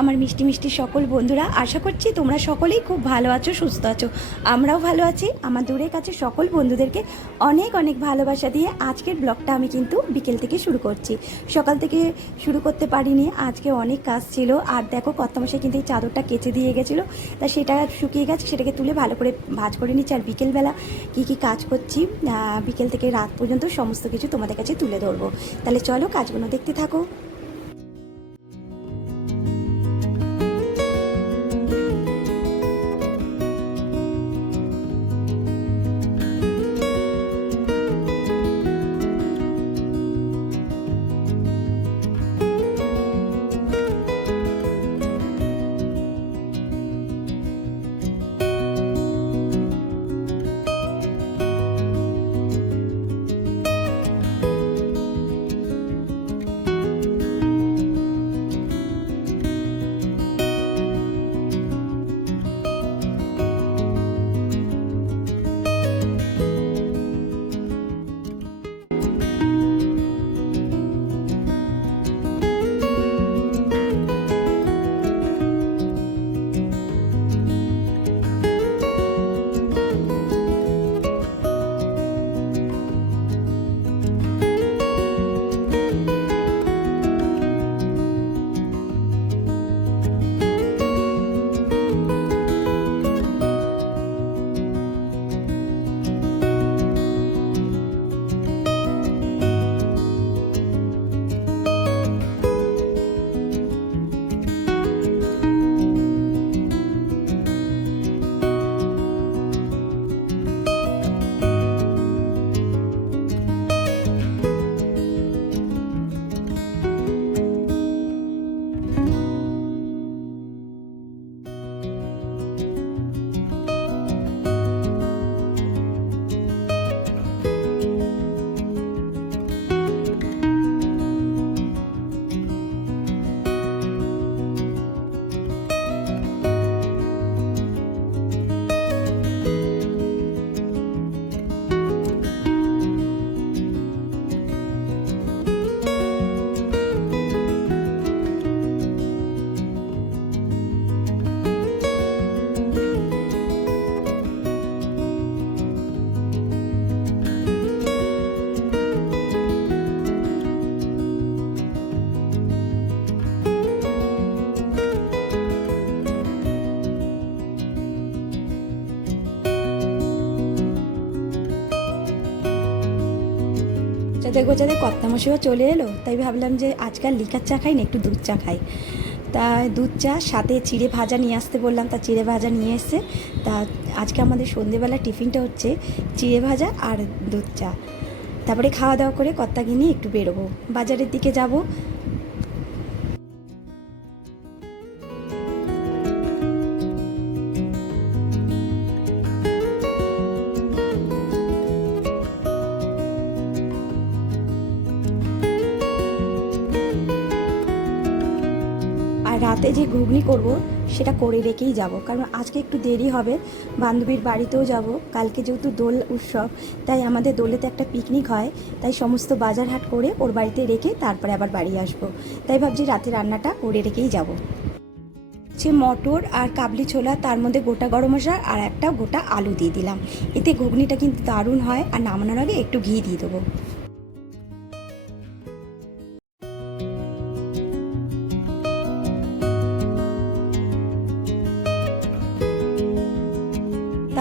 আমার মিষ্টি মিষ্টি সকল বন্ধুরা, আশা করছি তোমরা সকলেই খুব ভালো আছো, সুস্থ আছো। আমরাও ভালো আছি। আমার দূরের কাছে সকল বন্ধুদেরকে অনেক অনেক ভালোবাসা দিয়ে আজকের ব্লগটা আমি কিন্তু বিকেল থেকে শুরু করছি। সকাল থেকে শুরু করতে পারিনি, আজকে অনেক কাজ ছিল। আর দেখো কর্তামশাই কিন্তু এই চাদরটা কেচে দিয়ে গেছিলো, তা সেটা শুকিয়ে গেছে, সেটাকে তুলে ভালো করে ভাঁজ করে নিচ্ছি। আর বিকেলবেলা কী কী কাজ করছি বিকেল থেকে রাত পর্যন্ত সমস্ত কিছু তোমাদের কাছে তুলে ধরবো। তাহলে চলো কাজগুলো দেখতে থাকো। গোছাতে কর্তামশাইও চলে এলো, তাই ভাবলাম যে আজকাল লিকার চা খাই না, একটু দুধ চা খাই। তা দুধ চা সাথে চিড়ে ভাজা নিয়ে আসতে বললাম, তা চিড়ে ভাজা নিয়ে এসছে। তা আজকে আমাদের সন্ধেবেলা টিফিনটা হচ্ছে চিড়ে ভাজা আর দুধ চা। তারপরে খাওয়া দাওয়া করে কর্তাকে নিয়ে একটু বেরোবো, বাজারের দিকে যাব। রাতে যে ঘুগনি করব সেটা করে রেখেই যাব, কারণ আজকে একটু দেরি হবে। বান্ধবীর বাড়িতেও যাব, কালকে যেহেতু দোল উৎসব, তাই আমাদের দোলেতে একটা পিকনিক হয়, তাই সমস্ত বাজার হাট করে ওর বাড়িতে রেখে তারপরে আবার বাড়ি আসব। তাই ভাবছি রাতে রান্নাটা করে রেখেই যাব। সে মটর আর কাবলি ছোলা, তার মধ্যে গোটা গরম মশলা আর একটা গোটা আলু দিয়ে দিলাম। এতে ঘুগনিটা কিন্তু দারুণ হয়। আর নামানোর আগে একটু ঘি দিয়ে দেবো।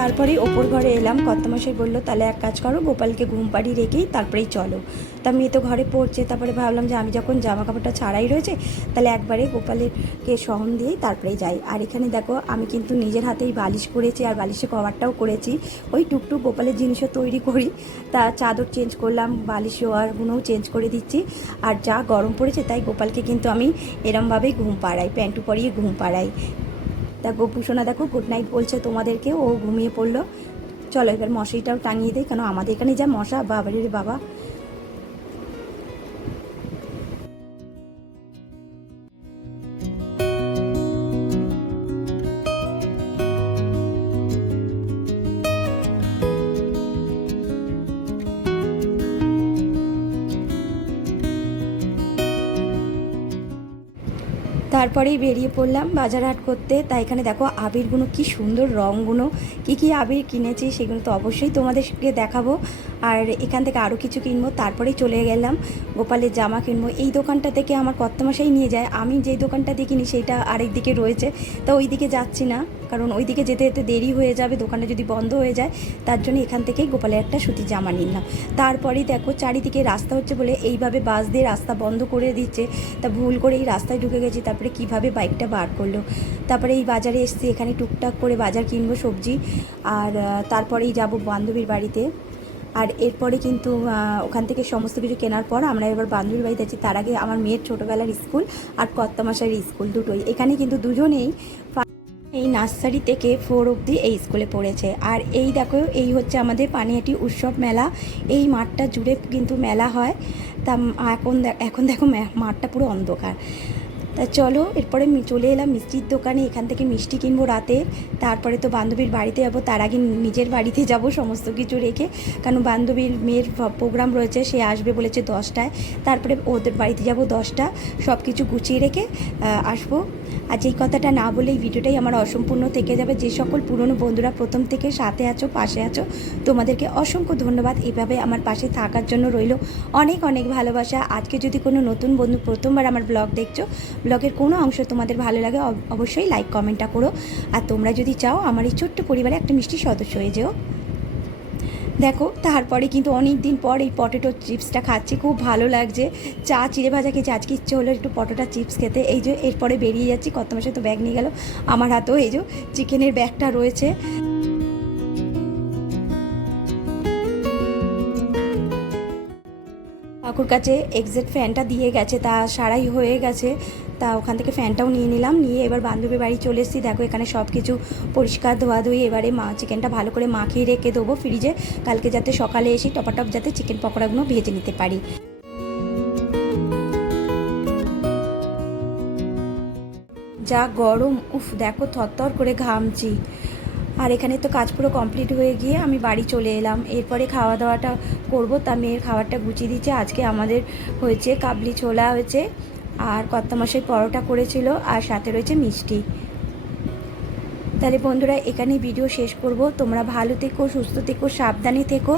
তারপরে ওপর ঘরে এলাম, কর্তামশাই বললো তাহলে এক কাজ করো, গোপালকে ঘুম পাড়িয়ে রেখেই তারপরেই চলো। তা মেয়ে তো ঘরে পড়ছে, তারপরে ভাবলাম যে আমি যখন জামা কাপড়টা ছাড়াই রয়েছে, তাহলে একবারে গোপালেরকে সহন দিয়েই তারপরেই যাই। আর এখানে দেখো আমি কিন্তু নিজের হাতেই বালিশ করেছি, আর বালিশের কভারটাও করেছি। ওই টুকটুক গোপালের জিনিসও তৈরি করি। তা চাদর চেঞ্জ করলাম, বালিশ ওয়ারগুলোও চেঞ্জ করে দিচ্ছি। আর যা গরম পড়েছে, তাই গোপালকে কিন্তু আমি এরমভাবেই ঘুম পাড়াই, প্যান্টু পরিয়ে ঘুম পাড়াই। তা গোপুসোনা দেখো গুড নাইট বলছে তোমাদেরকে, ও ঘুমিয়ে পড়লো। চলো এবার মশারিটাও টাঙিয়ে দেয়, কেন আমাদের এখানে যা মশা, বাবারে বাবা। তা তারপরেই বেরিয়ে পড়লাম বাজার হাট করতে। তাই এখানে দেখো আবিরগুলো কি সুন্দর রঙগুলো, কী আবির কিনেছি সেগুলো তো অবশ্যই তোমাদেরকে দেখাবো। আর এখান থেকে আরও কিছু কিনবো, তারপরেই চলে গেলাম গোপালের জামা কিনবো। এই দোকানটা থেকে আমার কর্তামশাই নিয়ে যায়, আমি যেই দোকানটা দিয়ে কিনি সেইটা আরেক দিকে রয়েছে, তো ওই দিকে যাচ্ছি না, কারণ ওই দিকে যেতে যেতে দেরি হয়ে যাবে, দোকানটা যদি বন্ধ হয়ে যায়। তার জন্য এখান থেকেই গোপালের একটা সুতির জামা নিলাম। তারপরেই দেখো চারিদিকে রাস্তা হচ্ছে বলে এইভাবে বাস দিয়ে রাস্তা বন্ধ করে দিচ্ছে, তা ভুল করে এই রাস্তায় ঢুকে গেছি। তারপরে কিভাবে বাইকটা বার করলো। তারপরে এই বাজারে এসেছি, এখানে টুকটাক করে বাজার কিনবো সবজি, আর তারপরেই যাব বান্ধবীর বাড়িতে। আর এরপরে কিন্তু ওখান থেকে সমস্ত কিছু কেনার পর আমরা এবার বান্ধবীর বাড়িতে আছি। তার আগে আমার মেয়ের ছোটোবেলার স্কুল আর কর্তামশাইয়ের স্কুল দুটোই, এখানে কিন্তু দুজনেই এই নার্সারি থেকে 4 অবধি এই স্কুলে পড়েছে। আর এই দেখো এই হচ্ছে আমাদের পানিহাটি উৎসব মেলা, এই মাঠটা জুড়ে কিন্তু মেলা হয়। তা এখন দেখো মাঠটা পুরো অন্ধকার। তা চলো এরপরে চলে এলাম মিষ্টির দোকানে, এখান থেকে মিষ্টি কিনবো রাতে। তারপরে তো বান্ধবীর বাড়িতে যাবো, তার আগে নিজের বাড়িতে যাব সমস্ত কিছু রেখে, কারণ বান্ধবীর মেয়ের প্রোগ্রাম রয়েছে, সে আসবে বলেছে 10টায়। তারপরে ওদের বাড়িতে যাব 10টা, সব কিছু গুছিয়ে রেখে আসবো। আর যেই কথাটা না বলে এই ভিডিওটাই আমার অসম্পূর্ণ থেকে যাবে। যে সকল পুরনো বন্ধুরা প্রথম থেকে সাথে আছো, পাশে আছো, তোমাদেরকে অসংখ্য ধন্যবাদ। এভাবে আমার পাশে থাকার জন্য রইল অনেক অনেক ভালোবাসা। আজকে যদি কোনো নতুন বন্ধু প্রথমবার আমার ব্লগ দেখছো, ব্লগের কোনো অংশ তোমাদের ভালো লাগে অবশ্যই লাইক কমেন্টটা করো। আর তোমরা যদি চাও আমার এই ছোট্ট পরিবারে একটা মিষ্টি সদস্য হয়ে যেও। দেখো তারপরে কিন্তু অনেক দিন পর এই পটেটো চিপসটা খাচ্ছি, খুব ভালো লাগছে। চা চিড়ে ভাজা খেয়েছি, আজকে ইচ্ছে হলো একটু পটেটো চিপস খেতে। এই যে এরপরে বেরিয়ে যাচ্ছি, কর্তামশাই তো ব্যাগ নিয়ে গেল, আমার হাতেও এই যে চিকেনের ব্যাগটা রয়েছে। কাকুর কাছে এক্সাক্ট ফ্যানটা দিয়ে গেছে, তা সারাই হয়ে গেছে। তা ওখান থেকে ফ্যানটাও নিয়ে নিলাম, নিয়ে এবার বান্ধবীর বাড়ি চলে এসেছি। দেখো এখানে সব কিছু পরিষ্কার ধোয়াধুয়ি, এবারে চিকেনটা ভালো করে মাখিয়ে রেখে দেবো ফ্রিজে, কালকে যাতে সকালে এসে টপাটপ যাতে চিকেন পকোড়াগুলো ভেজে নিতে পারি। যা গরম, উফ দেখো থরথর করে ঘামছি। আর এখানে তো কাজ পুরো কমপ্লিট হয়ে গিয়ে আমি বাড়ি চলে এলাম। এরপরে খাওয়া দাওয়াটা করব, তা মেয়ের খাবারটা গুছিয়ে দিচ্ছে। আজকে আমাদের হয়েছে কাবলি ছোলা হয়েছে, আর কর্তামশাই পরোটা করেছিল, আর সাথে রয়েছে মিষ্টি। তাহলে বন্ধুরা এখানে ভিডিও শেষ করব। তোমরা ভালো থেকো, সুস্থ থেকো, সাবধানে থেকো।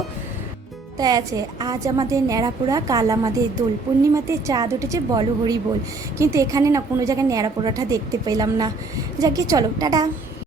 তাই আছে, আজ আমাদের ন্যাড়াপোড়া, কাল আমাদের দোল, পূর্ণিমাতে চাঁদ উঠেছে বলো হরি বল। কিন্তু এখানে না কোনো জায়গায় ন্যাড়াপোড়াটা দেখতে পেলাম না। যাকে চলো টাটা।